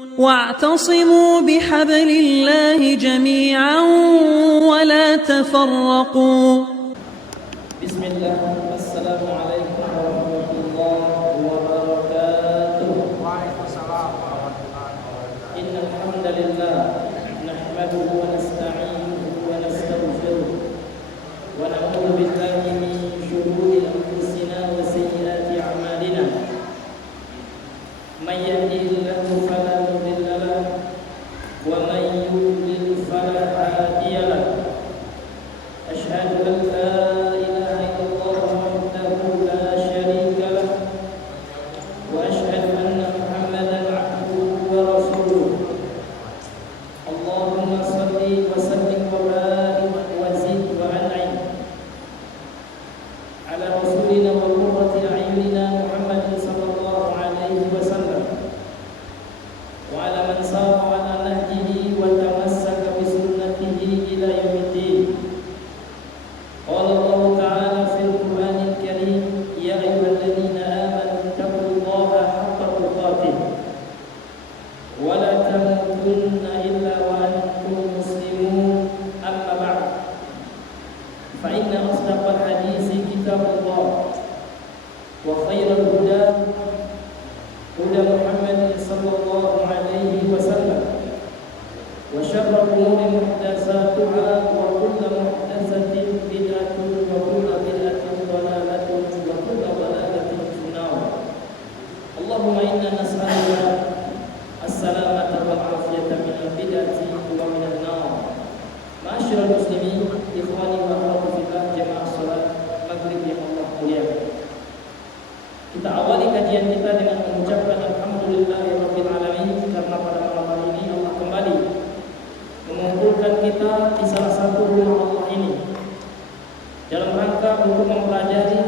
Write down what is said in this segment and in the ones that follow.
واعتصموا بحبل الله جميعا ولا تفرقوا. بسم الله. السلام عليكم ورحمة الله وبركاته. وعليكم السلام ورحمة الله وبركاته. إن الحمد لله نحمده ونستعينه ونستغفره ونعوذ بالله من شرور أنفسنا وسيئات أعمالنا. من يهده الله فلا مضل له ومن يضلل فلا هادي له. أشهد أن لا إله إلا الله وحده لا شريك له وأشهد أن محمدا عبده ورسوله. اللهم صل وسلم وبارك وزد وأنعم على رسولنا وقرة أعيننا محمد صلى الله عليه وسلم وعلى من سار على نهجه وتمسك بسنته إلى يوم الدين. قال الله تعالى في القرآن الكريم: يا أيها الذين آمنوا اتقوا الله حق تقاته ولا تموتن إلا وأنتم مسلمون. أما بعد، فإن أصدق الحديث كتاب الله وخير الهدى هدى محمد صلى الله عليه وسلم وشر الأمور محدثاتها وكل محدثة بدعة وكل بدعة ضلالة وكل ضلالة في النار. اللهم إنا نسألك السلامة والعافية من البدعة ومن النار. معاشر المسلمين، إخواني وأخواتي في الله, jemaah salat maghrib yang Allah muliakan. Kita awali kajian kita dengan mengucapkan alhamdulillahirabbil alamin, karena pada malam hari ini Allah kembali mengumpulkan kita di salah satu rumah Allah ini dalam rangka untuk mempelajari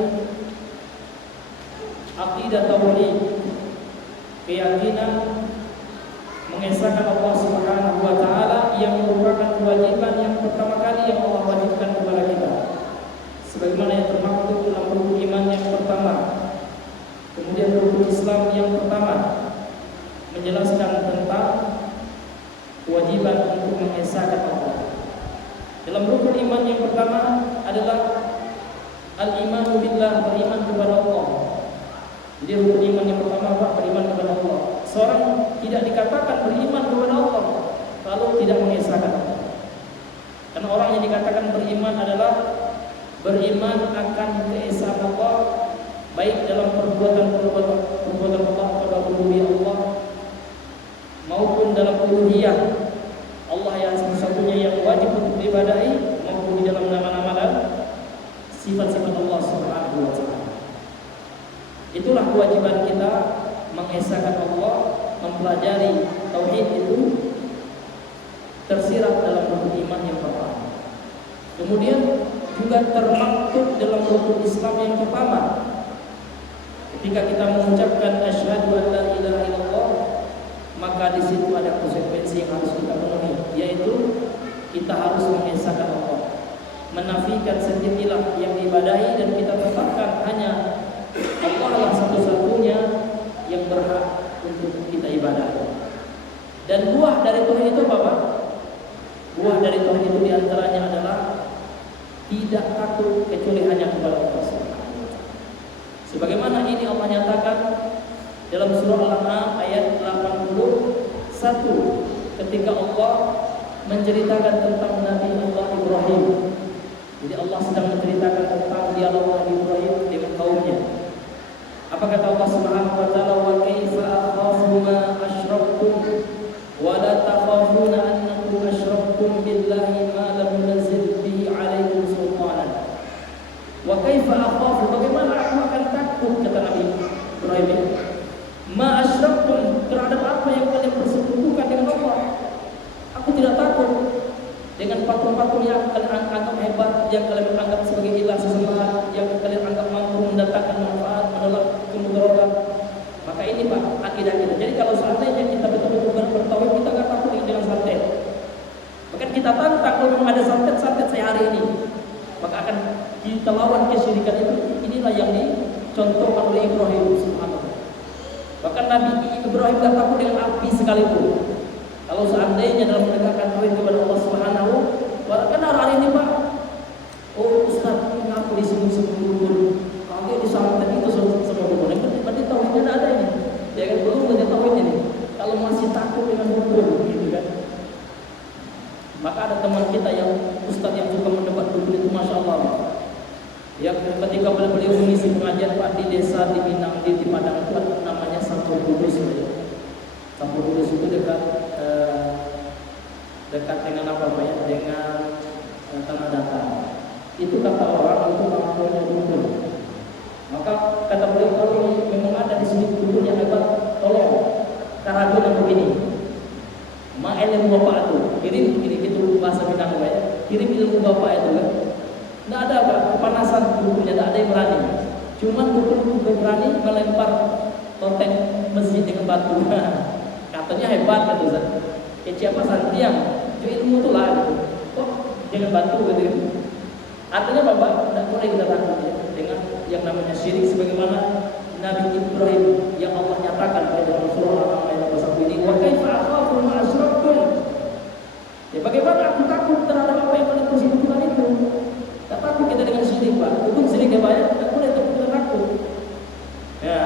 akidah tauhid, keyakinan mengesahkan Allah Subhanahu wa taala yang merupakan kewajiban yang pertama kali yang Allah wajibkan kepada kita, sebagaimana yang termaktub dalam rukun iman yang pertama. Kemudian rukun Islam yang pertama menjelaskan tentang kewajiban untuk mengesahkan Allah. Dalam rukun iman yang pertama adalah al-imanu billah, beriman kepada Allah. Jadi rukun iman yang pertama apa? Beriman kepada Allah. Seorang tidak dikatakan beriman kepada Allah kalau tidak mengesahkan Allah. Karena orang yang dikatakan beriman adalah beriman akan keesaan Allah, baik dalam perbuatan Allah pada uluhiyah Allah maupun dalam uluhiyah Allah yang satu-satunya yang wajib untuk diibadahi, maupun di dalam nama-nama dan sifat-sifat Allah Subhanahu wa taala. Itulah kewajiban kita, mengesahkan Allah, mempelajari tauhid itu tersirat dalam rukun iman yang pertama. Kemudian juga termaktub dalam rukun Islam yang pertama. Ketika kita mengucapkan asyhadu an la ilaha illallah, maka di situ ada konsekuensi yang harus kita penuhi, yaitu kita harus mengesahkan Allah, menafikan setiap ilah yang diibadahi, dan kita tetapkan hanya Allah lah satu-satunya yang berhak untuk kita ibadahi. Dan buah dari tauhid itu apa? Buah dari tauhid itu diantaranya adalah tidak takut kecuali hanya kepada Allah Subhanahu. Sebagaimana ini Allah nyatakan dalam surah Al-An'am ayat 81, ketika Allah menceritakan tentang Nabi Allah Ibrahim. Jadi Allah sedang menceritakan tentang dialog Nabi Ibrahim dengan kaumnya. Apa kata Allah Subhanahu wa taala? Wa kaifa akhafu ma asyraktum wa la takhafuna annakum asyraktum billahi ma lam yunzil bihi 'alaikum sultanan. Wa kaifa akhafu, bagaimana aku akan takut, kata Nabi Ibrahim, ma asyraktum, terhadap apa yang kalian persekutukan dengan Allah. Aku tidak takut dengan patung-patung yang kalian anggap hebat, yang kalian anggap sebagai ilah sesembahan, yang kalian anggap mampu mendatangkan manfaat, menolak kemudaratan. Maka ini Pak akidah kita. Jadi kalau seandainya kita betul-betul bertauhid, kita nggak takut dengan santet. Bahkan kita tantang kalau ada santet saya hari ini, maka akan kita lawan kesyirikan itu. Inilah yang dicontohkan oleh Ibrahim Subhanahu. Bahkan Nabi Ibrahim gak takut dengan api sekalipun. seandainya dalam menegakkan tauhid kepada Allah Subhanahu wa taala. Karena hari ini Pak, oh Ustaz, ngaku di sini sebelum kami di pesantren itu semua dukun. Berarti tauhidnya tidak ada ini. Ya kan, belum punya tauhid ini. Kalau masih takut dengan dukun, gitu kan. Maka ada teman kita yang Ustaz yang suka mendebat dukun itu, masya Allah. Ya, ketika beliau mengisi pengajian Pak di desa di Minang di Padang itu namanya Sampur Kudus. Sampur Kudus itu dekat dengan apa Pak ya? Dengan tanah datar. Itu kata orang itu namanya dukun. Maka kata beliau, kalau memang ada di sini dukun yang hebat, tolong karagun yang begini. Ma ilmu bapak itu, kirim ini gitu bahasa Minang Pak ya. Kirim ilmu bapak itu kan. Tidak ada apa, kepanasan dukunnya, tidak ada yang berani. Cuma dukun berani melempar loteng masjid dengan batu. Katanya hebat kan Ustaz. Siapa santiang, ilmu itu lah gitu. Kok dengan batu gitu. Artinya Bapak tidak boleh kita takut ya, dengan yang namanya syirik, sebagaimana Nabi Ibrahim yang Allah nyatakan pada dalam surah Al-An'am ayat 21 ini, wa kaifa akhafu ma asyraktum. Ya bagaimana aku takut terhadap apa yang kalian persekutukan itu? Tak takut kita dengan syirik Pak. Hukum syirik yang banyak, tak boleh kita takut. Ya,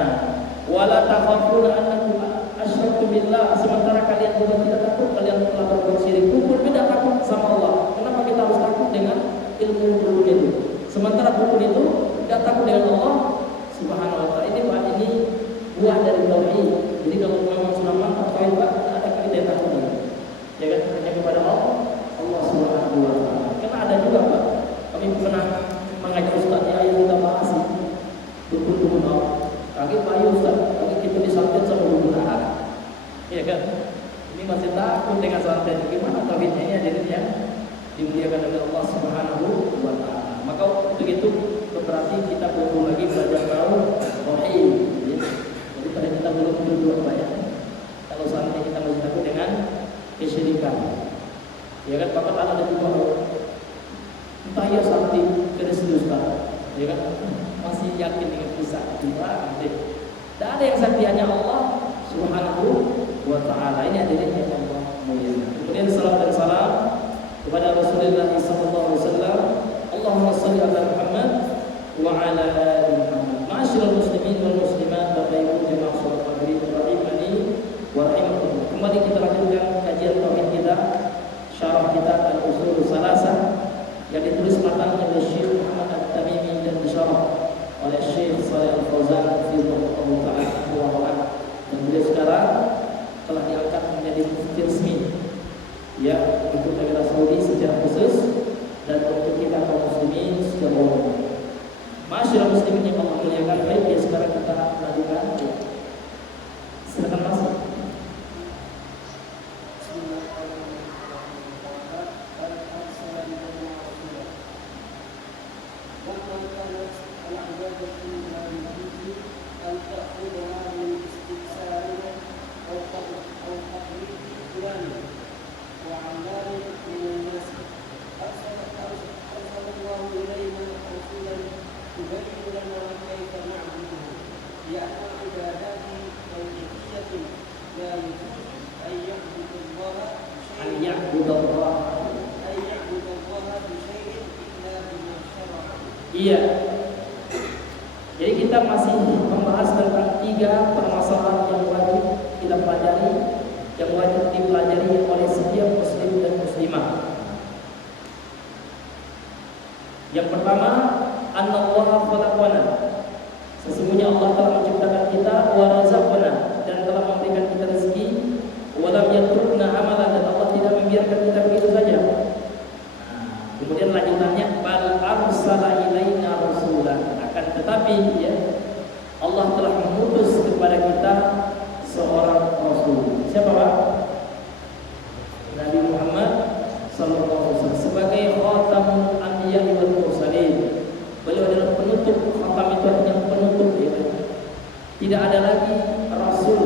wala takhafuna annakum asyraktum billah. Sementara kalian juga tidak takut kalian telah berbuat syirik. Hukum beda takut sama Allah. Kenapa kita harus takut dengan ilmu dukun itu? Sementara dukun itu tidak takut dengan Allah Subhanahu wa taala. Ini Pak, ini buah dari tauhid. Jadi kalau memang sudah mantap tauhid Pak, tidak ada kita yang takut. Ya kan, hanya kepada Allah Subhanahu wa taala. Karena ada juga Pak, kami pernah mengajar Ustaz yang kita bahas dukun-dukun Allah. Kaki payu Ustaz, kaki kita disantet sama dukun Allah. Iya kan? Ini masih takut dengan santet. Gimana tauhidnya ini hadirin yang dimuliakan oleh Allah Subhanahu wa taala. Maka untuk itu berarti kita perlu lagi belajar tahu tauhid. Jadi pada kita belum berdua Pak ya. Kalau seandainya kita masih takut dengan kesyirikan. Ya kan, bahkan ada juga entah ya sakti Kristus Ustaz. Ya kan, masih yakin dengan kisah kita. Tidak ada yang sakti, hanya Allah Subhanahu wa taala. Ini hadirin yang Allah muliakan. Kemudian salam dan salam kepada Rasulullah sallallahu alaihi wasallam. Allahumma shalli ala Muhammad wa ala ali Muhammad. Ma'asyiral muslimin wal muslimat, Bapak Ibu jemaah salat maghrib rahimani wa rahimakumullah. Kembali kita lanjutkan kajian tauhid kita, syarah kita Al-Ushul Salasah yang ditulis matanya oleh Syekh Muhammad At-Tamimi dan disyarah oleh Syekh Shalih Al-Fauzan hafizahullah taala. Dan beliau sekarang telah diangkat menjadi mufti resmi ya untuk negara Saudi secara khusus dan untuk kita kaum muslimin secara umum. Masyarakat muslimin yang Allah muliakan, baik ya sekarang kita lanjutkan. Silakan Mas. Iya. Jadi kita masih membahas tentang 3 permasalahan yang wajib kita pelajari, yang wajib dipelajari oleh setiap muslim dan muslimah. Yang pertama, annallaha khalaqana. Sesungguhnya Allah telah menciptakan kita, wa razaqana, dan telah memberikan kita rezeki, wa lam yatrukna amalan, dan Allah tidak membiarkan kita begitu saja. Kemudian lanjutannya, bal arsala ilaina rasulan, akan tetapi ya Allah telah mengutus kepada kita seorang rasul. Siapa Pak? Nabi Muhammad sallallahu alaihi wasallam sebagai khatamul anbiya wal mursalin. Beliau adalah penutup, khatam itu artinya penutup ya. Tidak ada lagi rasul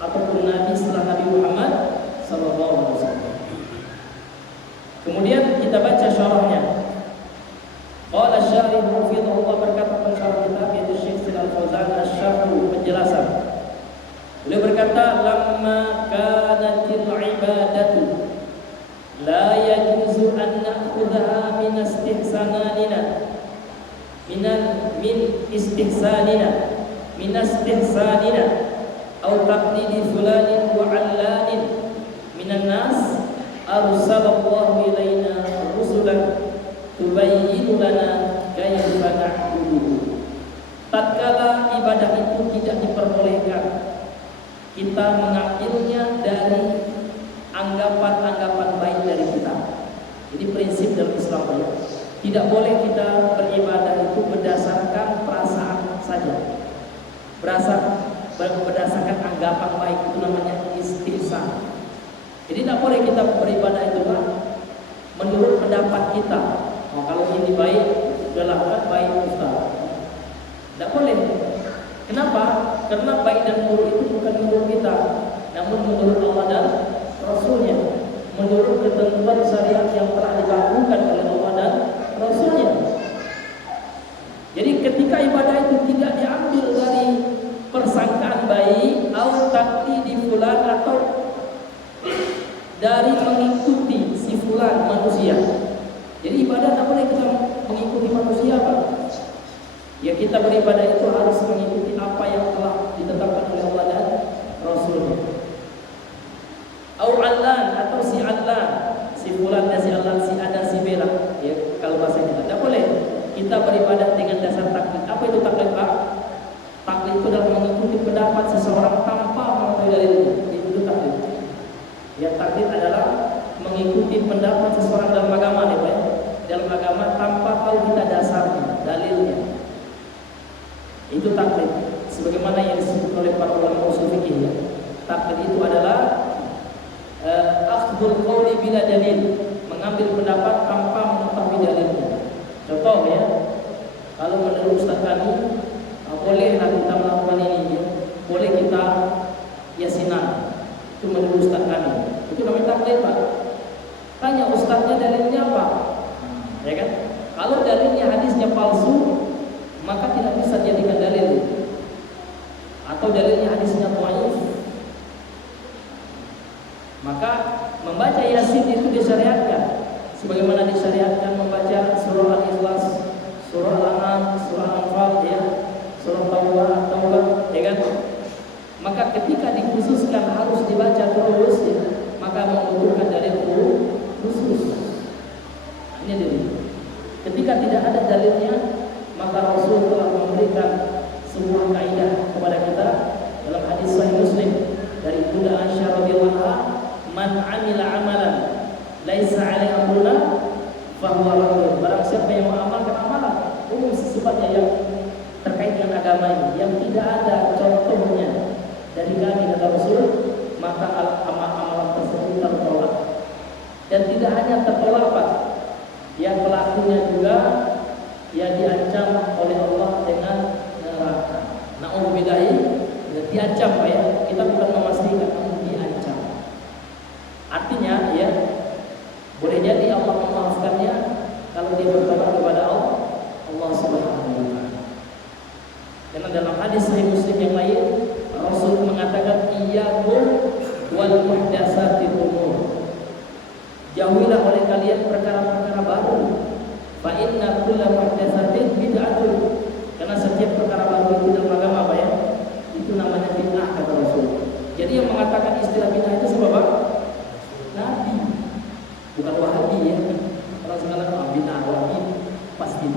ataupun nabi setelah Nabi Muhammad sallallahu alaihi wasallam. Kemudian kita baca syarahnya. Qala syarih hafizahullah, berkata pensyarah kitab yaitu Syekh Shalih Al-Fauzan asy-syarh, penjelasan. Beliau berkata, lamma kanatil ibadatu la yajuzu an na'khudha min istihsananina min istihsanina aw taqlidi fulanin wa 'allanin minan nas arsalallahu ilaina rusulan tubayyinu lana kaifa na'budu. Tatkala ibadah itu tidak diperbolehkan, kita mengambilnya dari anggapan-anggapan baik dari kita. Ini prinsip dalam Islam ya. Tidak boleh kita beribadah itu berdasarkan perasaan saja. Berdasarkan anggapan baik, itu namanya istihsan. Jadi tidak boleh kita beribadah itu kan menurut pendapat kita. Oh, kalau ini baik, sudah lakukan baik Ustaz. Tidak boleh. Kenapa? Karena baik dan buruk itu bukan menurut kita, namun menurut Allah dan Rasulnya, menurut ketentuan syariat yang telah dilakukan oleh Allah dan Rasulnya. Jadi ketika ibadah itu tidak diambil dari persangkaan baik, atau taqlidi fulan, atau dari mengikuti si fulan manusia. Jadi ibadah tak boleh kita mengikuti manusia, Pak. Ya, kita beribadah itu harus mengikuti apa yang telah ditetapkan oleh Allah dan Rasulnya. Au allan, atau si allan, si fulan dan si allan, si ada si bela. Ya, kalau bahasa kita tidak boleh kita beribadah dengan dasar taklid. Apa itu taklid, Pak? Taklid itu adalah mengikuti pendapat seseorang tanpa mengetahui dalilnya. Itu taklid. Ya, taklid adalah mengikuti pendapat seseorang dalam agama, ya, Pak. Dalam agama tanpa tahu kita dasarnya, dalilnya. Itu taklid. Sebagaimana yang disebut oleh para ulama usul fikih, ya. Taklid itu adalah akhdul qawli bila dalil, mengambil pendapat tanpa mengetahui dalilnya. Contoh ya, kalau menurut Ustaz kami bolehlah kita melakukan ini, ya. Boleh kita yasinan. Itu menurut Ustaz kami. Itu namanya taklid, Pak. Tanya Ustaznya dalilnya apa? Ya kan? Kalau dalilnya hadisnya palsu, maka tidak bisa dijadikan dalil. Atau dalilnya hadisnya dhaif, maka membaca Yasin itu disyariatkan, sebagaimana disyariatkan membaca surah Al-Ikhlas, surah Al-An'am, surah Al-Anfal, ya, surah Taubah, ya kan? Maka ketika dikhususkan harus dibaca terus, ya, maka membutuhkan dalil khusus. Ini dalil. Ketika tidak ada dalilnya, maka Rasul telah memberikan sebuah kaidah kepada kita dalam hadis Sahih Muslim dari Bunda Aisyah radhiyallahu anha, man 'amila 'amalan laisa 'alaihi amruna fahuwa radd. Barang siapa yang mengamalkan amalan umum sifatnya yang terkait dengan agama ini, yang tidak ada contohnya dari kami kata Rasul, maka amalan tersebut tertolak. Dan tidak hanya tertolak, Pak, yang pelakunya juga ya diancam oleh Allah dengan neraka. Na'udzubillah, diancam, Pak, ya. Kita bukan memastikan, namun diancam. Artinya ya, boleh jadi Allah memaafkannya kalau dia bertobat kepada Allah Subhanahu wa taala. Karena dalam hadis Sahih Muslim yang lain, Rasul mengatakan iyyakum wal muhdatsatil umur. Jauhilah oleh kalian perkara-perkara baru. Fa inna kulla muhdatsatin bid'atun. Karena setiap perkara baru itu dalam agama, Pak, ya, itu namanya bid'ah kata Rasul. Jadi yang mengatakan istilah bid'ah itu siapa, Pak? Nabi. Bukan Wahabi, ya. Kalau sekarang bid'ah Wahabi pasti.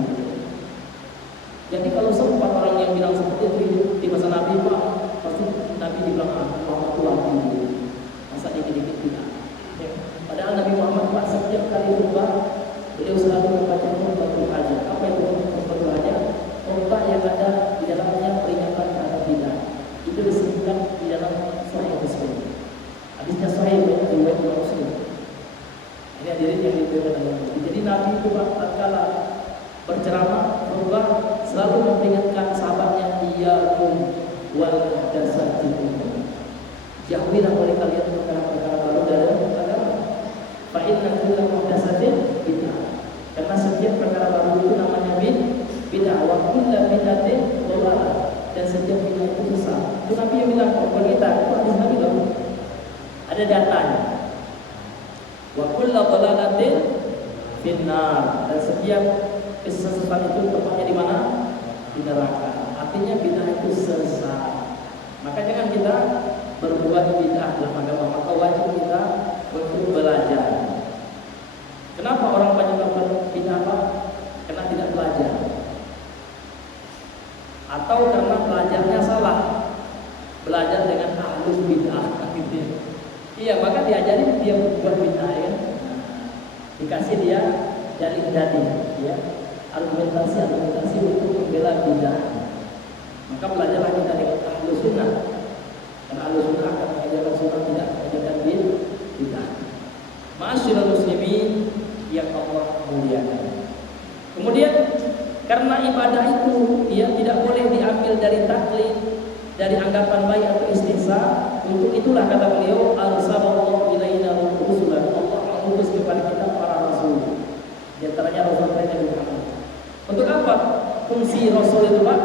Jadi kalau sempat orang yang bilang seperti itu di masa Nabi, Pak, pasti Nabi dibilang Muhammad Wahabi. Masa dikit-dikit bid'ah. Ya. Padahal Nabi Muhammad, Pak, setiap kali khutbah beliau selalu membaca khutbatul hajah. Apa itu khutbatul hajah? Khutbah yang ada di dalamnya peringatan terhadap bid'ah. Itu disebutkan di dalam Sahih Muslim. Hadisnya Sahih riwayat Imam Muslim. Ini hadirin yang diberikan dalam. Jadi Nabi itu, Pak, tatkala berceramah khutbah selalu memperingatkan sahabatnya, iyyakum wal muhdatsatil umur. Jauhilah oleh kalian perkara-perkara baru dalam agama. Fa inna kulla muhdatsatin bid'ah. Karena setiap perkara baru itu namanya bid'ah, wa kullu bid'atin dhalalah, dan setiap bid'ah itu sesat. Itu Nabi yang bilang kepada kita, itu hadis Nabi loh. Ada datanya. Wa kullu dhalalatin finnar, dan setiap kesesatan itu tempatnya di mana? Di neraka. Artinya bid'ah itu sesat. Maka jangan kita berbuat bid'ah dalam agama, maka wajib kita untuk belajar. Kenapa orang banyak melakukan bid'ah? Karena tidak belajar, atau karena belajarnya salah, belajar dengan ahlus bid'ah gitu. Iya, maka diajarin dia buat bid'ah ya. Dikasih dia dalil-dalil ya, argumentasi untuk membela bid'ah. Maka belajarlah kita dengan ahlus sunnah. Karena ahlus sunnah akan mengajarkan sunnah, tidak mengajarkan bid'ah. Ma'asyiral muslimin yang Allah muliakan. Kemudian karena ibadah itu tidak boleh diambil dari taklid, dari anggapan baik atau istihsa. Untuk itulah kata beliau, arsalallahu ilaina rusulan, Allah mengutus kepada kita para rasul. Di antaranya Rasul Nabi Muhammad. Untuk apa fungsi rasul itu, Pak?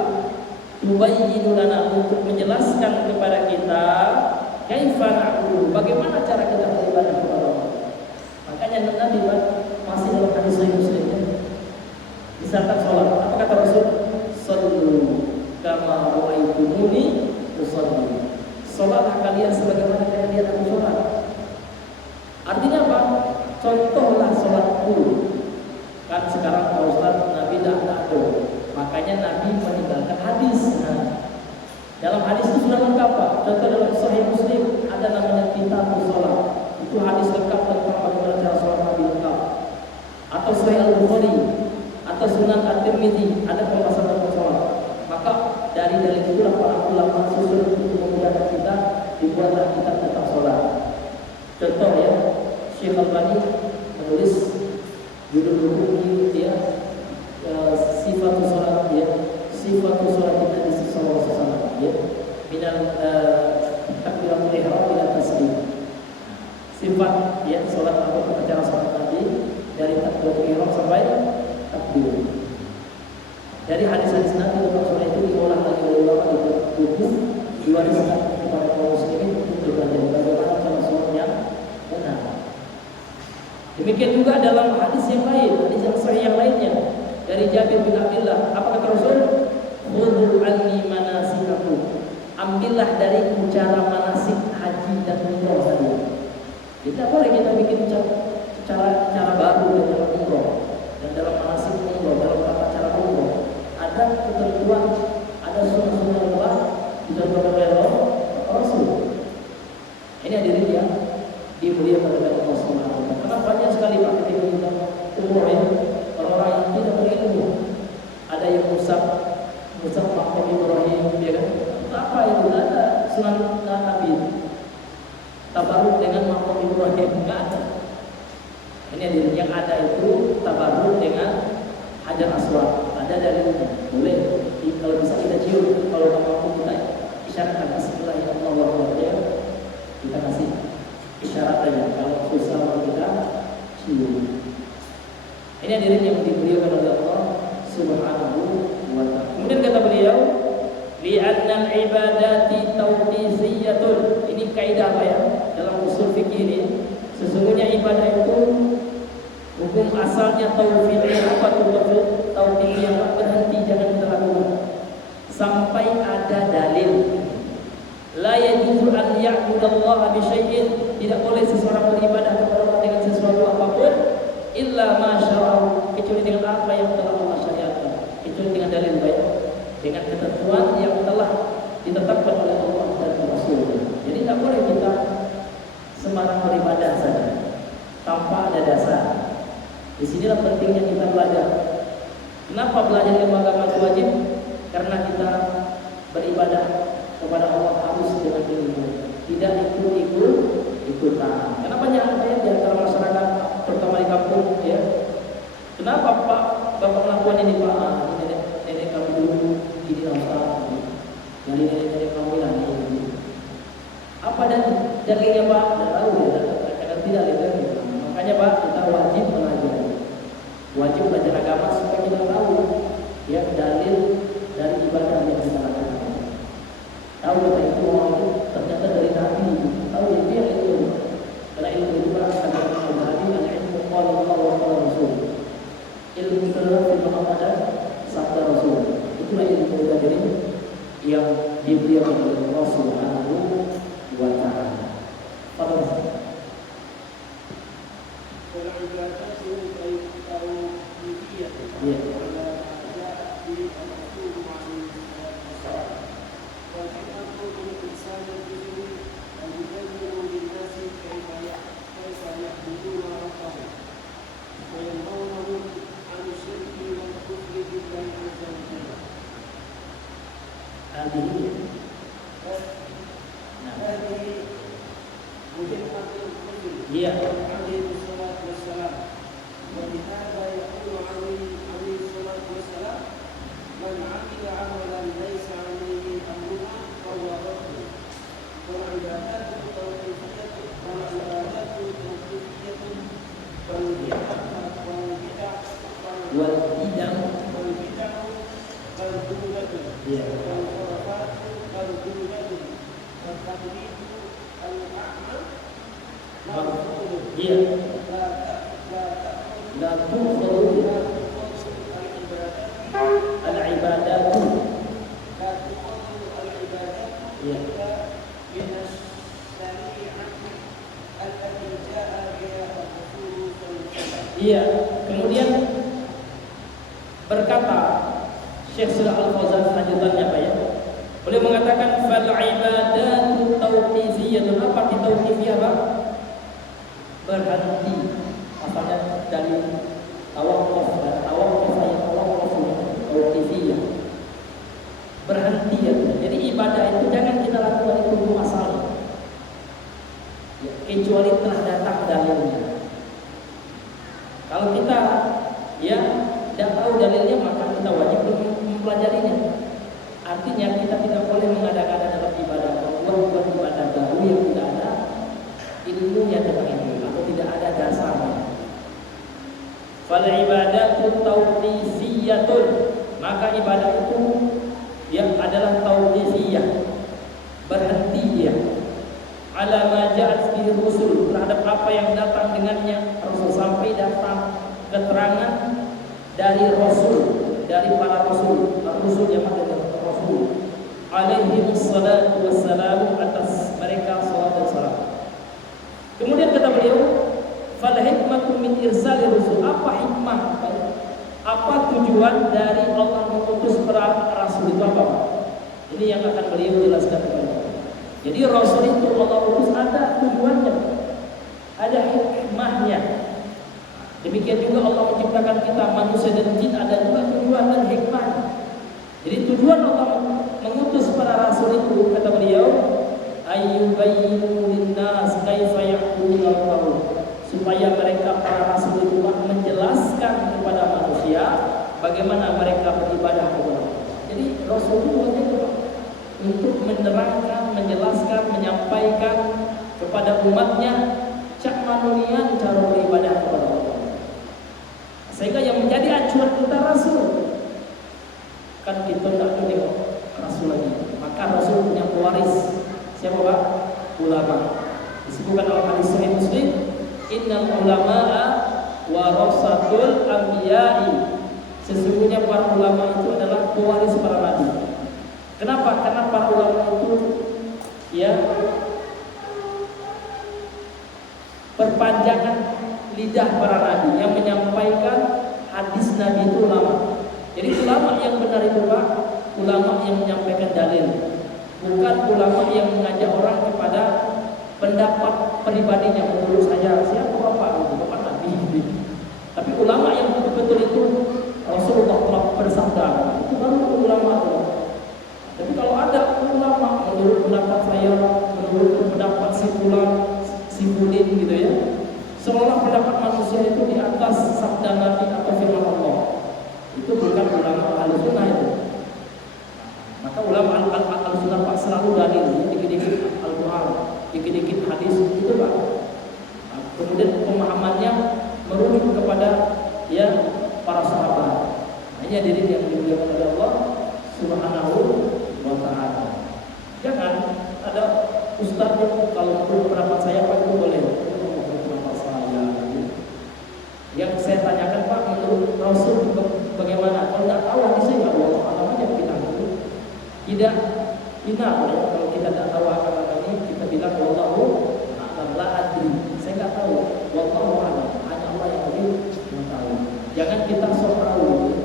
Tubayyinu lana, untuk menjelaskan kepada kita kaifa na'budu, bagaimana cara kita beribadah kepada Allah. Makanya Nabi masih dalam hadis Sahih Muslim disertai sholat. Apa kata Rasul? Sallu kama ra'aitumuni usalli. Sholatlah kalian sebagaimana kalian lihat aku sholat. Artinya apa? Contohlah sholatku. Kan sekarang Pak Ustaz, Nabi tidak tahu. Makanya Nabi meninggalkan hadis. Dalam hadis itu sudah lengkap, Pak. Contoh dalam Sahih Muslim ada namanya kitab sholat. Itu hadis lengkap tentang bagaimana cara sholat Nabi lengkap. Atau Sahih Al-Bukhari atau Sunan At-Tirmidzi ada pembahasan tentang sholat. Maka dari itulah para ulama susun untuk memudahkan kita, dibuatlah kitab tentang sholat. Contoh ya, Syekh Al-Albani menulis judul buku sifat sholat sifat sholat kita di sallallahu alaihi wasallam minal takbiratul ihram ila taslim. Sifat sholat atau cara sholat Nabi dari takbiratul ihram sampai takbir. Dari hadis-hadis Nabi tentang sholat itu diolah lagi oleh ulama di buku, diwariskan kepada kaum muslimin untuk belajar bagaimana cara sholat yang benar. Demikian juga dalam hadis yang lain, hadis yang sahih yang lainnya dari Jabir bin Abdullah. Apa kata Rasul? Khudhu anni manasikakum. Ambillah dari cara manasik haji dan umrah saja. Tidak boleh kita bikin cara baru dalam umrah dan dalam manasik umrah, dalam tata cara umrah. Ada ketentuan, ada sunnah-sunnah yang telah dicontohkan oleh Rasul. Ini hadirin yang dimuliakan oleh Allah Subhanahu wa taala. Karena banyak sekali Pak ketika kita umrah orang-orang yang tidak berilmu. Ada yang musab maqam Ibrahim, ya kan? Apa itu? Ada sunnah Nabi. Tabarruk dengan maqam Ibrahim enggak ada. Ini hadirin, yang ada itu tabarruk dengan Hajar Aswad. Ada dalilnya. Boleh. Kalau bisa kita cium, kalau tak mampu kita isyaratkan bismillahirrahmanirrahim. Kita kasih isyarat aja. Kalau susah kita cium. Ini hadirin yang dimuliakan oleh Allah Subhanahu wa ta'ala. Kemudian kata beliau, li'anna al-ibadati tawqifiyatun. Ini kaidah apa ya? Dalam usul fikih ini, sesungguhnya ibadah itu hukum asalnya tauqifiyah. Apa itu tauqifiyah? Berhenti, jangan kita lakukan sampai ada dalil. La yajuzu an ya'budallaha bi syai'in. Tidak boleh seseorang beribadah kepada Allah dengan sesuatu apapun illa ma syara'u, kecuali dengan apa yang telah Allah syariatkan, kecuali dengan dalil baik, dengan ketentuan yang telah ditetapkan oleh Allah dan Rasul. Jadi tidak boleh kita sembarang beribadah saja tanpa ada dasar. Di sinilah pentingnya kita belajar. Kenapa belajar ilmu agama itu wajib? Karena kita beribadah kepada Allah harus dengan ilmu, tidak ikut-ikutan. Karena banyak di antara masyarakat, terutama di kampung, ya. Kenapa Pak Bapak melakukan ini, Pak? Ini nenek kami dulu, ini Ustaz, dari nenek kami lagi. Apa dalilnya, Pak? Tidak tahu ya, kadang tidak lihat. Makanya Pak, kita wajib belajar, wajib belajar agama supaya kita tahu ya dalil dari ibadah yang kita lakukan. Tahu kata itu orang itu ternyata dari Nabi. Tahu itu yang itu. Karena ilmu itu kan ada hadis Iya. Iya. Wal bid'ah. Iya. Iya. La tuqbalu al-ibadatu. Iya. Iya. Kemudian berkata Syekh Shalih Al-Fauzan lanjutannya apa ya? Beliau mengatakan fal ibadatu tauqifiyyah. Apa arti tauqifiyah, Pak? Berhenti. Asalnya dari tawaquf, dan tawaquf ayat tawaquf tauqifiyah. Berhenti ya. Jadi ibadah itu jangan kita lakukan itu masalah. Ya, kecuali telah datang dalilnya. Kalau kita ya tidak tahu dalilnya, maka kita wajib mempelajarinya. Artinya kita tidak boleh mengada-ngada dalam ibadah, membuat ibadah baru yang tidak ada ilmunya tentang itu atau tidak ada dasarnya. Fal ibadatu tauqifiyyatun, maka ibadah itu yang adalah tauqifiyah, berhenti ya. Ala ma ja'at bihi rusul, terhadap apa yang datang dengannya Rasul, sampai datang keterangan dari Rasul, dari para Rasul, Rasul yang ada dari Rasul alaihi wassalatu wassalam, atas mereka salawat dan salam. Kemudian kata beliau, fal hikmatu min irsali rusul, apa hikmah, apa tujuan dari Allah mengutus para Rasul itu apa? Ini yang akan beliau jelaskan kepada kita. Jadi Rasul itu Allah utus ada tujuannya, ada hikmahnya. Demikian juga Allah menciptakan kita manusia dan jin, ada juga tujuan dan hikmahnya. Jadi tujuan Allah mengutus para Rasul itu, kata beliau, ayyubayyinu linnas kaifa ya'buduna rabbahum, supaya mereka para Rasul itu menjelaskan kepada manusia bagaimana mereka beribadah kepada Allah. Jadi Rasul itu untuk menerangkan, menjelaskan, menyampaikan kepada umatnya cak manunian cara beribadah kepada Allah. Sehingga yang menjadi acuan kita Rasul, kan kita tidak tengok Rasul lagi. Maka Rasul punya pewaris. Siapa, Pak? Ulama. Disebutkan dalam hadis Sahih Muslim, innal ulama'a warasatul anbiya'i. Sesungguhnya para ulama itu adalah pewaris para nabi. Kenapa? Karena para ulama itu ya perpanjangan lidah para nabi, yang menyampaikan hadis nabi itu ulama. Jadi ulama yang benar itu, Pak, ulama yang menyampaikan dalil, bukan ulama yang mengajak orang kepada pendapat pribadinya. Menurut saya, siapa Bapak? Bapak Nabi. Tapi ulama yang betul-betul itu Rasulullah telah bersabda, itu baru ulama itu. Tapi kalau ada ulama menurut pendapat saya, menurut pendapat si fulan, si fulin gitu ya, seolah pendapat manusia itu di atas sabda Nabi atau firman Allah, itu bukan ulama Ahlussunnah itu. Maka ulama Ahlussunnah Pak selalu dalil, dikit-dikit Al-Quran, dikit-dikit hadis, itu Pak. Nah, kemudian pemahamannya merujuk kepada ya para sahabat. Hanya diri yang dimuliakan oleh Allah Subhanahu wa ta'ala. Jangan ada ustaz yang kalau menurut pendapat saya Pak itu boleh, menurut pendapat saya. Yang saya tanyakan, Pak, menurut Rasul bagaimana? Kalau tidak tahu hadisnya ya Allah, namanya kita itu tidak hina. Kalau kita tidak tahu agama ini, kita bilang wallahu a'lam, la adri. Saya nggak tahu. Wallahu a'lam. Hanya Allah yang lebih mengetahui. Jangan kita sok tahu.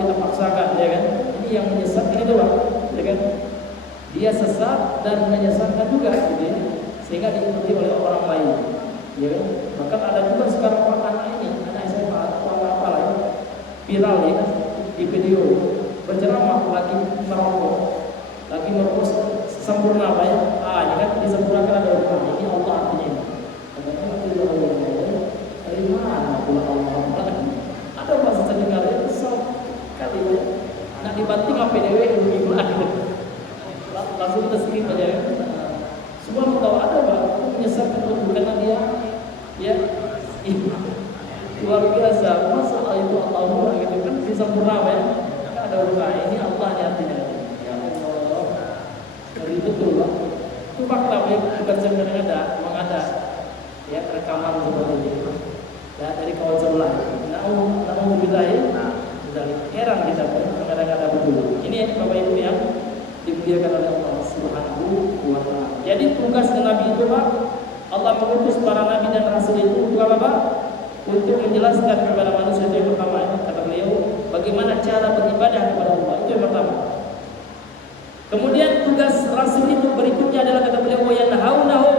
kita paksakan, ya kan? Ini yang menyesatkan itu Pak, ya kan? Dia sesat dan menyesatkan juga, gitu ya. Sehingga diikuti oleh orang lain, ya kan? Bahkan ada juga sekarang anak SMA atau apa lah ya, viral ya kan, di video berceramah lagi merokok sempurna Pak ya. Ya kan disempurnakan ada orang ini Allah artinya. Katanya itu Allah dari mana pula Allah? Ada bahasa terdengar itu kali ya. Nak dibanting PDW gimana? Langsung kita skip aja ya. Semua tahu ada Pak, menyesatkan karena dia ya luar biasa. Masalah itu Allah gitu kan disempurna ya. Ada orang ini Allah artinya. Ya Allah. Dari itu tuh Pak. Itu fakta ya, bukan sebenarnya mengada ya rekaman seperti ini. Ya dari kawan sebelah. Alhamdulillah ya. Heran kita kadang-kadang betul. Ini Bapak Ibu yang dimuliakan oleh Allah Subhanahu wa taala. Jadi tugas Nabi itu Pak, Allah mengutus para nabi dan rasul itu untuk apa Pak? Untuk menjelaskan kepada manusia itu yang pertama, kata beliau, bagaimana cara beribadah kepada Allah. Itu yang pertama. Kemudian tugas rasul itu berikutnya adalah kata beliau yanhaunahum,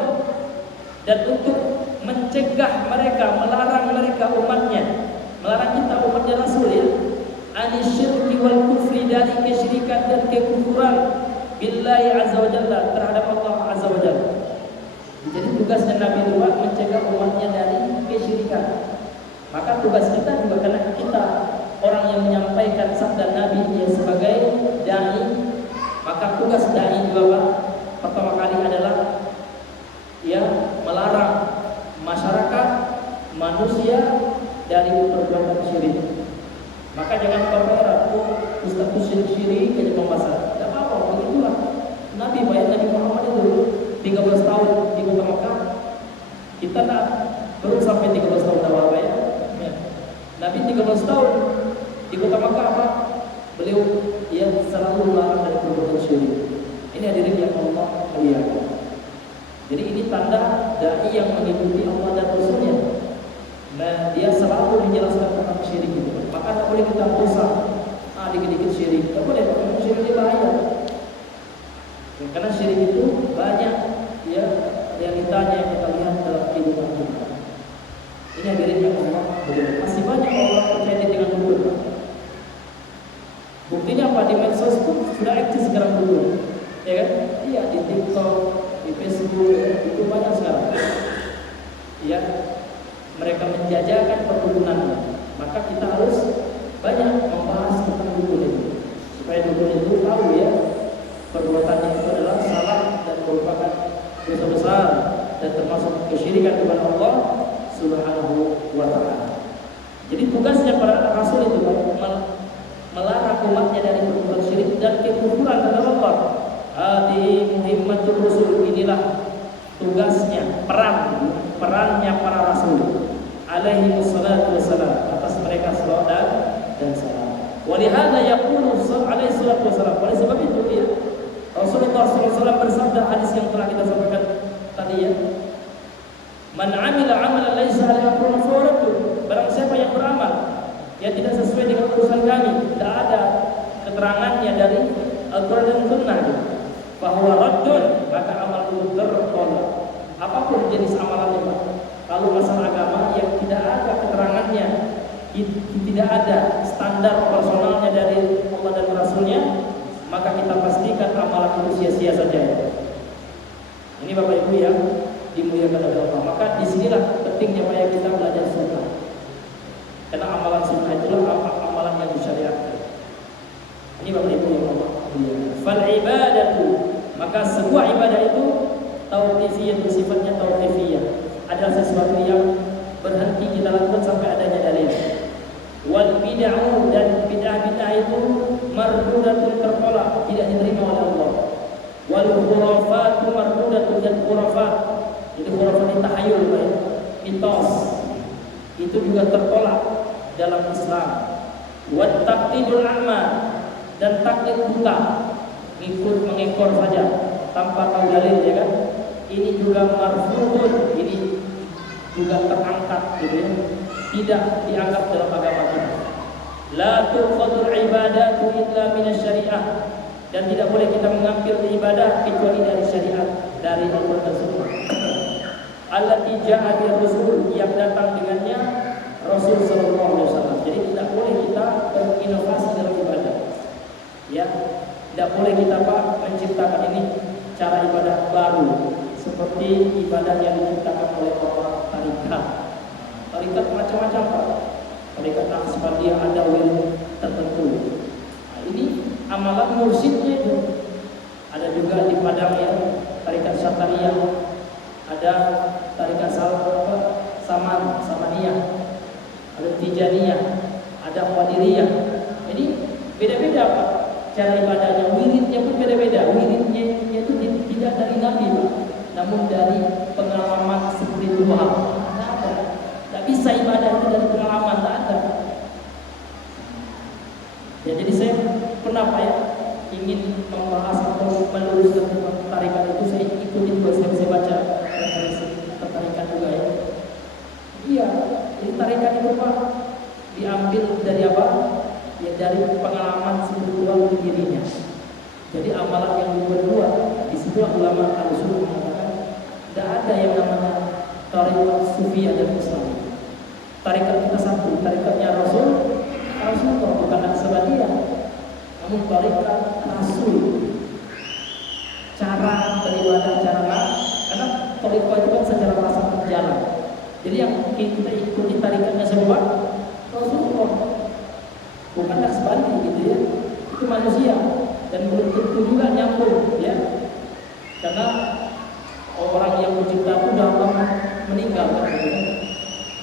dan untuk mencegah mereka, melarang mereka umatnya, melarang kita umatnya rasul ya, anisyirki wal kufri, dari kesyirikan dan kekufuran billahi azza wa jalla, terhadap Allah azza wa jalla. Jadi tugasnya Nabi itu mencegah umatnya dari kesyirikan. Maka tugas kita juga karena kita orang yang menyampaikan sabda Nabi ya sebagai dai, maka tugas dai juga Pak, pertama kali adalah ya melarang masyarakat manusia dari perbuatan syirik. Maka jangan berperak, Ustaz itu syirik aja membahas. Tidak apa-apa, begitulah. Nabi Muhammad itu 13 tahun di kota Mekah. Kita baru sampai 13 tahun dakwah ya. Nabi 13 tahun di kota Mekah apa? Beliau ya selalu melarang dari perbuatan syirik. Ini hadirin yang Allah muliakan. Jadi ini tanda dai yang mengikuti Allah dan Rasulnya. Nah, dia selalu menjelaskan tentang syirik itu. Maka tak boleh kita bosan. Dikit-dikit syirik. Tak boleh, karena syirik ini bahaya. Karena syirik itu banyak ya realitanya yang kita lihat dalam kehidupan kita. Ini hadirin yang Allah muliakan. Masih banyak orang percaya dengan dukun. Buktinya apa? Di medsos pun sudah aktif sekarang dukun. Ya kan? Iya, di TikTok, di Facebook, itu banyak sekarang. Ya, mereka menjajakan perdukunannya. Maka kita harus banyak membahas tentang dukun itu, supaya dukun itu tahu ya perbuatannya itu adalah salah dan merupakan dosa besar dan termasuk kesyirikan kepada Allah Subhanahu wa taala. Jadi tugasnya para rasul itu melarang umatnya dari perbuatan syirik dan kekufuran terhadap Allah. Hadi muhimmatul rusul, inilah tugasnya, perannya para rasul alaihi wassalatu wassalam, atas mereka salawat dan salam. Walihada yaqulu alaihi salatu wassalam, oleh sebab itu ya Rasulullah SAW bersabda, hadis yang telah kita sampaikan tadi ya, man amila amalan laisa alaihi amruna fahuwa raddun, barang siapa yang beramal yang tidak sesuai dengan urusan kami, tidak ada keterangannya dari Al-Quran dan Sunnah, fahuwa raddun, maka amal itu tertolak. Apapun jenis amalannya Pak, kalau masalah agama yang tidak ada keterangannya, tidak ada standar personalnya dari Allah dan Rasulnya, maka kita pastikan amalan itu sia-sia saja. Ini Bapak Ibu yang dimuliakan oleh Allah. Maka disinilah pentingnya Pak kita belajar sunnah. Karena amalan sunnah itulah amalan yang disyariatkan. Ini Bapak Ibu yang Allah muliakan. Fal ibadatu, maka sebuah ibadah itu tauqifiyah, sifatnya tauqifiyah, adalah sesuatu yang berhenti kita lakukan sampai adanya dalil. Wal bid'ah, dan bid'ah itu mardudatun, tertolak, tidak diterima oleh Allah. Wal khurafatu mardudatun, dan khurafat, itu khurafat tahayul, mitos, itu juga tertolak dalam Islam. Wat taqlidul a'ma, dan taklid buta, mengekor saja tanpa tahu dalil, ya kan? Ini juga marfudun, ini juga terangkat, gitu ya, tidak dianggap dalam agama kita. La tu'khadul ibadatu illa minasyariah, dan tidak boleh kita mengambil ibadah kecuali dari syariat, dari Al-Qur'an dan Sunnah. Allati ja'a bi rasul, yang datang dengannya Rasul sallallahu alaihi wasallam. Jadi tidak boleh kita berinovasi dalam ibadah. Ya, tidak boleh kita menciptakan ini cara ibadah baru seperti ibadah yang diciptakan oleh orang tarikat. Tarikat macam-macam Pak. Tarikat Naqsbandiyah ada wirid tertentu. Nah, ini amalan mursyidnya itu. Ada juga di Padang ya, tarikat Syatariyah, ada tarikat Samaniyah, ada Tijaniyah, ada Qadiriyah. Jadi beda-beda Pak cara ibadahnya, wiridnya pun beda-beda. Wiridnya itu tidak dari Nabi Pak, namun dari pengalaman spiritual. Tidak bisa ibadah itu dari pengalaman, tak ada. Ya, jadi saya pernah Pak ya, ingin membahas atau meluruskan tentang tarikat itu, saya ikuti juga, saya baca referensi tarikat juga ya. Iya, jadi tarikat itu Pak diambil dari apa? Ya dari pengalaman spiritual dirinya. Jadi amalan yang diperbuat, disitulah ulama al-usul mengatakan tidak ada yang namanya tarikat sufiyah dan Islam. Tarikat kita satu, tarikatnya Rasulullah, bukan Naqsbandiyah, namun tarikat Rasul. Cara beribadah, karena tarikat itu kan secara rasa berjalan. Jadi yang kita ikuti tarikatnya semua Rasulullah, bukan Naqsbandi gitu ya. Itu manusia dan belum tentu juga nyambung ya. Karena orang yang mencipta itu sudah lama meninggal kan gitu.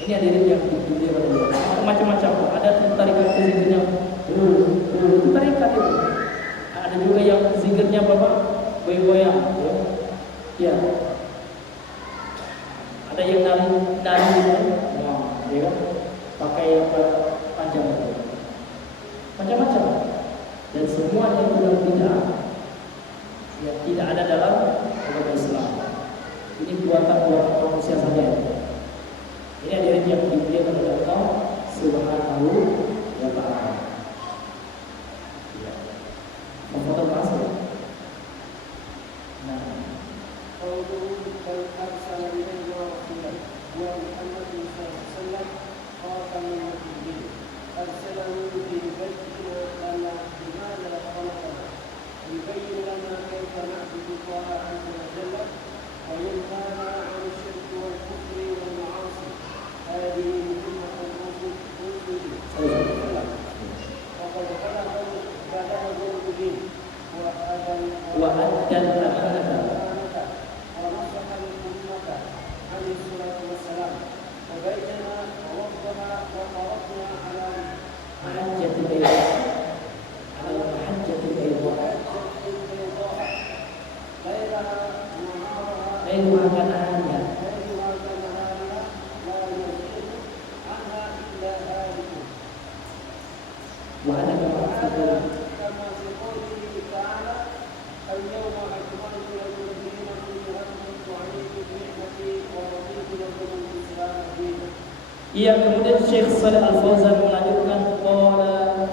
Ini hadirin yang dunia macam-macam. Ada tarikat zikirnya itu tarikat itu. Ada juga yang zikirnya Bapak goyang ya. Ya. Ada yang nari gitu. Nah, ya. Pakai apa panjang itu. Macam-macam. Dan semuanya itu dalam bid'ah. Ya, tidak ada dalam agama Islam. Ini buatan manusia saja. Ini hadirin yang dimuliakan oleh Allah Subhanahu wa ta'ala. Ya. Foto masuk. Nah, يبين لنا كيف نعبد الله عز وجل وينهانا عن الشرك والكفر والمعاصي. هذه مهمة الرسل وقد بلغوا الدين وأدى الأمانة ونصح الأمة عليه الصلاة والسلام وبين ووضح وتركنا على محجة البيضاء، على المحجة البيضاء غيرها كنهارها وأنا كما في قوله تعالى اليوم أكملت لكم دينكم وأتممت عليكم نعمتي ورضيت لكم الإسلام دينا. Iya, kemudian Syekh Shalih Al Fauzan melanjutkan qala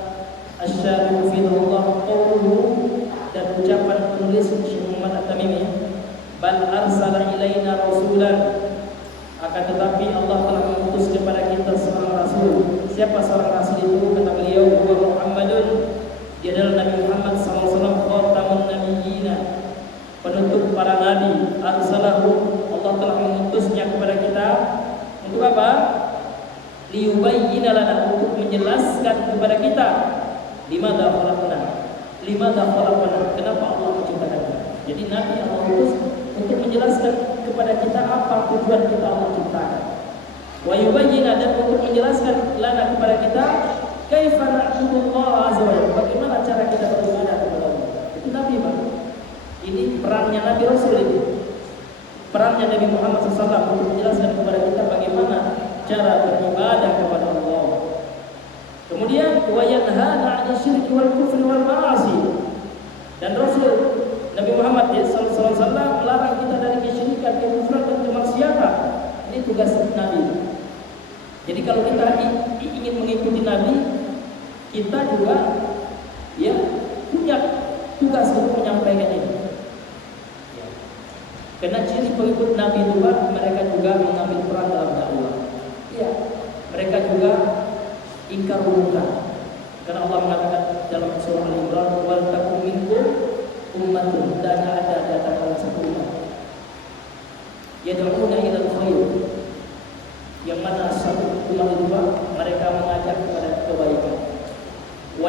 asy-syarih fidhullah qawluhu, dan ucapan penulis Syekh Muhammad At-Tamimi, bal arsala ilaina rasulan, akan tetapi Allah telah mengutus kepada kita seorang rasul. Siapa seorang rasul itu? Kata beliau, huwa Muhammadun, dia adalah Nabi Muhammad SAW, khatamun nabiyyina, penutup para nabi. Arsalahu, Allah telah mengutusnya kepada kita untuk apa? Liyubayyina lana, untuk menjelaskan kepada kita limadza khalaqna, kenapa Allah menciptakan kita. Jadi nabi Allah utus untuk menjelaskan kepada kita apa tujuan kita Allah ciptakan. Wa yubayyina, dan untuk menjelaskan lana kepada kita kaifa na'budullaha azza wa jalla, bagaimana cara kita beribadah kepada Allah. Itu nabi Pak. Ini perannya Nabi Rasul ini. Perannya Nabi Muhammad SAW untuk menjelaskan kepada kita bagaimana cara beribadah kepada Allah. Kemudian wa yanhana 'anil syirki wal kufri wal ma'asi. Dan Rasul Nabi Muhammad sallallahu alaihi wasallam melarang kita dari kesyirikan, kekufuran dan kemaksiatan. Ini tugas Nabi. Jadi kalau kita ingin mengikuti Nabi, kita juga ya punya tugas untuk menyampaikan ini. Ya. Karena ciri pengikut Nabi juga mereka juga mengambil peran dalam dakwah. Ya, mereka juga ingkar munkar. Karena Allah mengatakan dalam surah Al-Imran, wal takum minkum ummatun, dan ada katakan satu umat yad'una ila al-khair, yang mana satu umat itu mereka mengajak kepada kebaikan, wa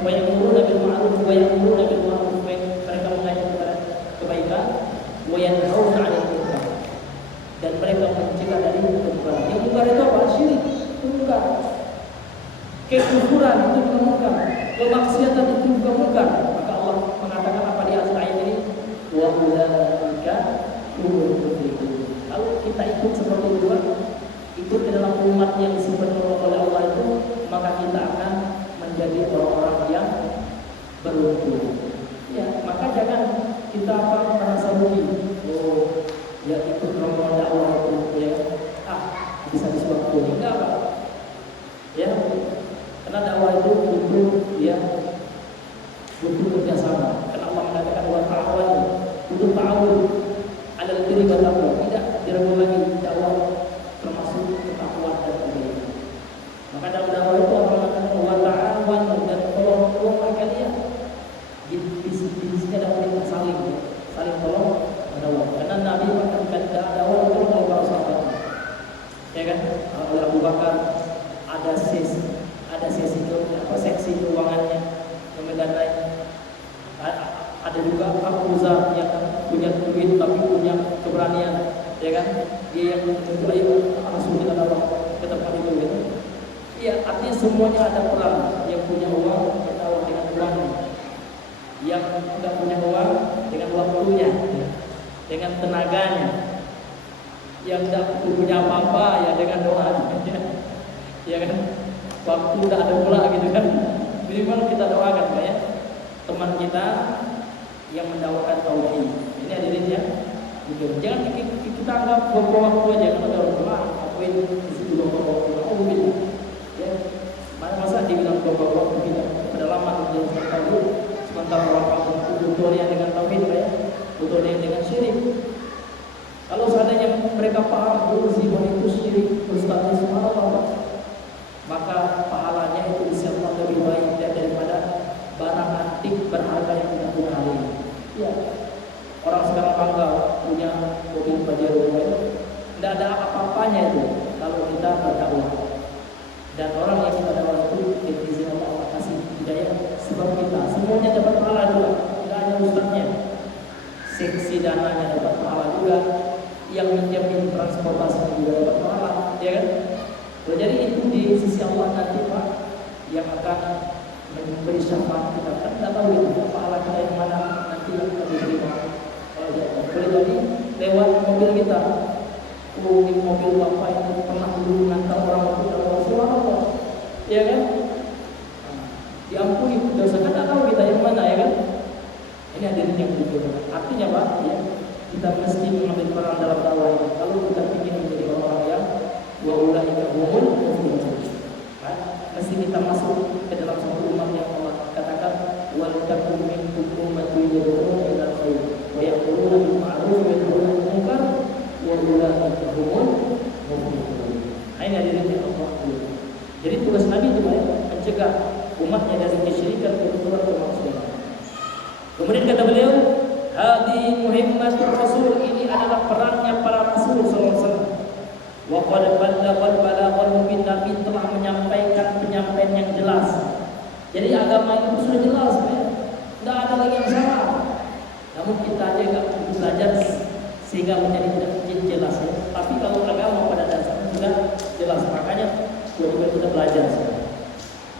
ya'muruna bil ma'ruf wa ya'muruna bil ma'ruf, mereka mengajak kepada kebaikan, wa yanhauna 'anil munkar, dan mereka mencegah dari kemungkaran. Yang mungkar itu apa? Syirik, munkar. Kekufuran itu juga munkar, kemaksiatan itu juga munkar. Maka Allah mengatakan apa di akhir ayat ini? Wa ulaika humul muflihun. Kalau kita ikut seperti itu, ikut ke dalam umat yang disebut oleh Allah itu, maka kita akan menjadi orang-orang yang beruntung. Ya, maka jangan kita merasa rugi. Oh, ya ikut rombongan dakwah itu, ya, bisa disebut kuning, enggak apa? Ya, karena dakwah itu butuh ya butuh kerjasama. Karena Allah mengatakan wa ta'awun, butuh ta'awun alal birri wa taqwa. Tidak diragu lagi dakwah termasuk ketakwaan dan kebaikan. Maka dalam dakwah itu Allah mengatakan wa ta'awun, dan tolong kalian. Di sini ada kita saling tolong dakwah. Karena Nabi mengatakan dakwah itu oleh para sahabat. Ya kan? Oleh Abu Bakar ada sesi seksi keuangannya yang mendanai. Ada juga Abu Zar yang punya duit tapi punya keberanian, ya kan? Dia yang menjadi Rasulullah ke tempat itu gitu. Iya, artinya semuanya ada peran. Yang punya uang berdakwah dengan uangnya, yang tidak punya uang dengan waktunya, dengan tenaganya, yang tidak punya apa-apa ya dengan doa, ya kan? Waktu tidak ada pula gitu kan. Minimal kita doakan Pak ya, teman kita yang mendakwakan tauhid. Ini hadirin ya. Jangan kita anggap beberapa waktu aja, kalau ada orang akuin di situ beberapa waktu. Oh gitu. Ya. Masa dibilang beberapa waktu kita pedalaman menjelaskan tauhid, sementara orang kampung butuhnya dengan tauhid Pak ya, butuhnya dengan syirik. Kalau seandainya mereka paham berzina itu syirik, berstatus subhanallah, maka pahalanya itu bisa lebih baik daripada barang antik berharga yang kita punya hari ini. Ya, orang sekarang bangga punya mobil Pajero, tidak ada apa-apanya itu kalau kita berdakwah. Dan orang yang kita dakwah itu izin Allah kasih hidayah sebab kita semuanya dapat pahala juga, tidak hanya ustadznya, seksi dananya dapat pahala juga, yang menjamin transportasi juga dapat pahala, ya kan? Jadi itu di sisi Allah nanti Pak yang akan memberi syafaat kita. Kan tidak tahu itu pahala kita yang mana nanti yang akan diterima. Boleh jadi lewat mobil kita. Oh, ini mobil Bapak itu pernah dulu ngantar orang itu dalam Rasulullah, ya kan? Diampuni dosa, kan tidak tahu kita yang mana, ya kan? Ini hadirin yang dibutuhkan. Artinya Pak, ya, kita mesti mengambil peran dalam dakwah ini. Kalau kita ingin menjadi orang yang wa ulaika humul muflihun, mesti kita masuk ke dalam satu umat yang Allah katakan wal takum minkum ummatun yad'una ila al-khair wa ya'muruna bil ma'ruf wa yanhauna 'anil munkar wa ulaika humul muflihun. Ini hadirin yang Allah. Jadi tugas Nabi itu mencegah umatnya dari kesyirikan, kekufuran, kemaksiatan. Kemudian kata beliau, hadhi muhimmatur rasul, ini adalah perannya para rasul sallallahu alaihi wasallam. Wa qad ballaghal balaghal mubin, Nabi telah menyampaikan penyampaian yang jelas. Jadi agama itu sudah jelas, tidak ada lagi yang salah. Namun kita aja enggak belajar sehingga menjadi tidak jelas ya. Tapi kalau agama pada dasarnya sudah jelas, makanya kita belajar.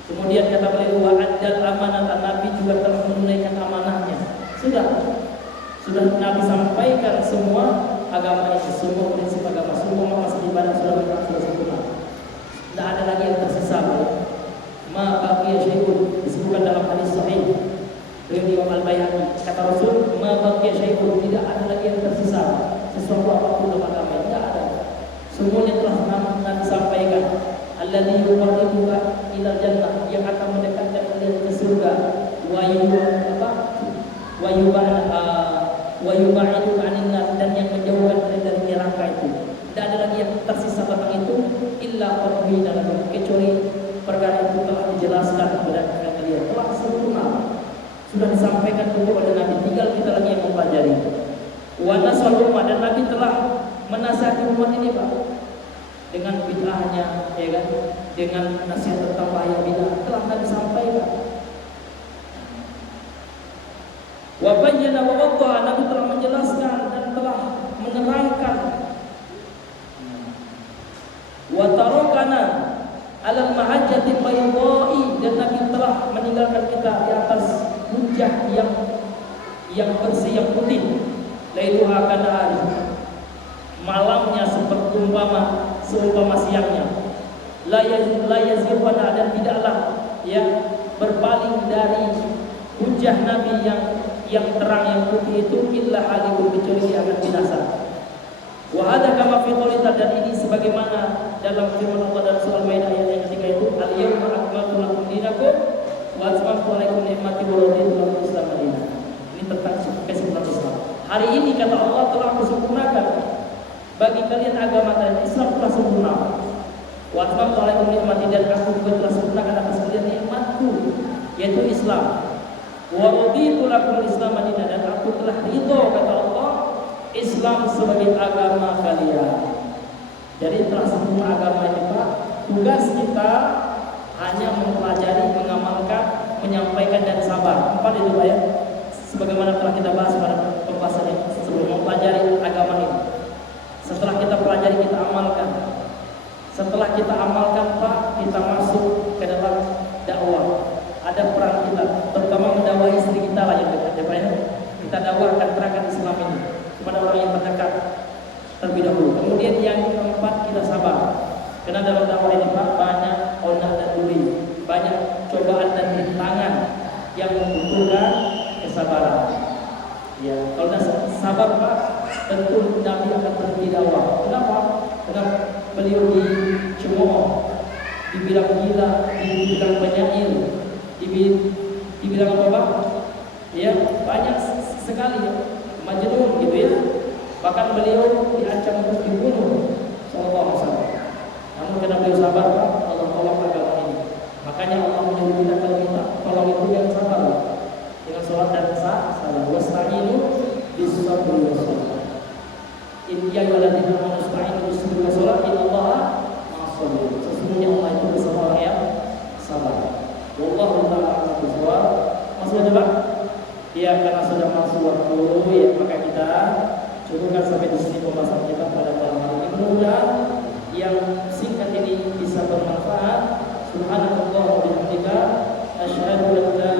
Kemudian kata beliau wa addal amanah, Nabi juga telah menunaikan amanahnya. Sudah Nabi sampaikan semua agama ini, semua prinsip agama, semua masa ibadah sudah sempurna. Tidak ada lagi yang tersisa. Ma baqiya syai'un, disebutkan dalam hadis sahih dari Imam Al-Baihaqi, kata Rasul, ma baqiya syai'un, tidak ada lagi yang tersisa sesuatu apapun dalam agama, tidak ada. Semuanya telah Nabi sampaikan. Alladzi yuqarribuka ila jannah, wa yubaidu anin nar, dan yang menjauhkan dari neraka itu. Tidak ada lagi yang tersisa tentang itu illa qadbina lakum, kecuali perkara itu telah dijelaskan kepada kalian, telah sempurna, sudah disampaikan kepada Nabi, tinggal kita lagi yang mempelajari. Wa nasal ummah, dan Nabi telah menasihati umat ini Pak, dengan bid'ahnya, ya kan, dengan nasihat tentang bahaya bid'ah telah Nabi sampaikan. Wa bayyana wa waddaha, Nabi telah menjelaskan dan telah menerangkan. Wa tarakana 'alal mahajjatil baydha'i, dan Nabi telah meninggalkan kita di atas hujah yang bersih, yang putih. Lailuha kanahari, malamnya seumpama siangnya. La yazirwana, dan tidaklah ya berpaling dari hujah Nabi yang terang, yang putih itu, illa halikun, kecuali dia akan binasa. Wa hadza kama fi qoulina, dan ini sebagaimana dalam firman Allah dalam surah Al-Maidah ayat yang ketiga itu, al-yawma akmaltu lakum dinakum wa atmamtu alaikum ni'mati wa raditu lakum Islam madinah. Ini tentang kesempurnaan Islam. Hari ini kata Allah, telah aku sempurnakan bagi kalian agama kalian, Islam telah sempurna. Wa atmamtu alaikum ni'mati, dan aku juga telah sempurnakan atas kalian nikmatku, yaitu Islam. Wa raditu lakum Islam madinah, dan aku telah ridho kata Allah Islam sebagai agama kalian. Jadi telah sempurna agama ini Pak. Tugas kita hanya mempelajari, mengamalkan, menyampaikan, dan sabar. 4 itu Pak ya. Sebagaimana telah kita bahas pada pembahasan yang sebelum, mempelajari agama ini. Setelah kita pelajari, kita amalkan. Setelah kita amalkan Pak, kita masuk ke dalam dakwah. Ada peran kita, terutama mendakwahi istri kita lah yang dekat ya Pak ya. Kita dakwahkan, terangkan Islam ini kepada orang yang terdekat terlebih dahulu. Kemudian yang keempat, kita sabar. Karena dalam dakwah ini Pak, banyak olah dan duri, banyak cobaan dan rintangan yang membutuhkan kesabaran. Ya, kalau tidak sabar Pak, tentu Nabi akan berhenti dakwah. Kenapa? Karena beliau dicemooh, dibilang gila, dibilang penyair, dibilang apa Pak? Ya, banyak sekali ya, majnun gitu ya. Bahkan beliau diancam untuk dibunuh sallallahu alaihi wasallam. Namun karena beliau sabar Pak, Allah tolong agama ini. Makanya Allah menyuruh kita, kalau kita tolong itu yang sabar dengan sholat dan salat. Wasta'inu bis-sabri was-shalah. In ya ayyuhalladzina amanu ista'inu bis-sabri was-shalah, innallaha ma'as-sabirin. Sesungguhnya Allah itu bersama orang yang sabar. Wallahu ta'ala a'lam bishawab. Masuk aja Pak. Ya, karena sudah masuk waktu ya, maka kita cukupkan sampai di sini pembahasan kita pada malam hari ini. Mudah-mudahan yang singkat ini bisa bermanfaat. Subhanallah wa bihamdika, asyhadu an la